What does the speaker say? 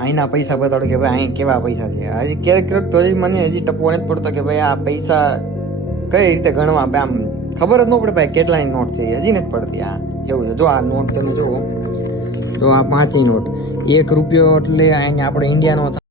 અહીંના પૈસા બતાડો કે ભાઈ અહીં કેવા પૈસા છે? હજી ક્યારેક ક્યારેક તો હજી મને હજી ટપો નથી પડતો કે ભાઈ આ પૈસા કઈ રીતે ગણવા? બે આમ ખબર જ ન પડે ભાઈ કેટલાની નોટ છે હજી નથી પડતી. આ એવું છે? જો આ નોટ તમે જુઓ. તો આ પાંચની નોટ. એક રૂપિયો એટલે અહીં આપણે ઇન્ડિયાનો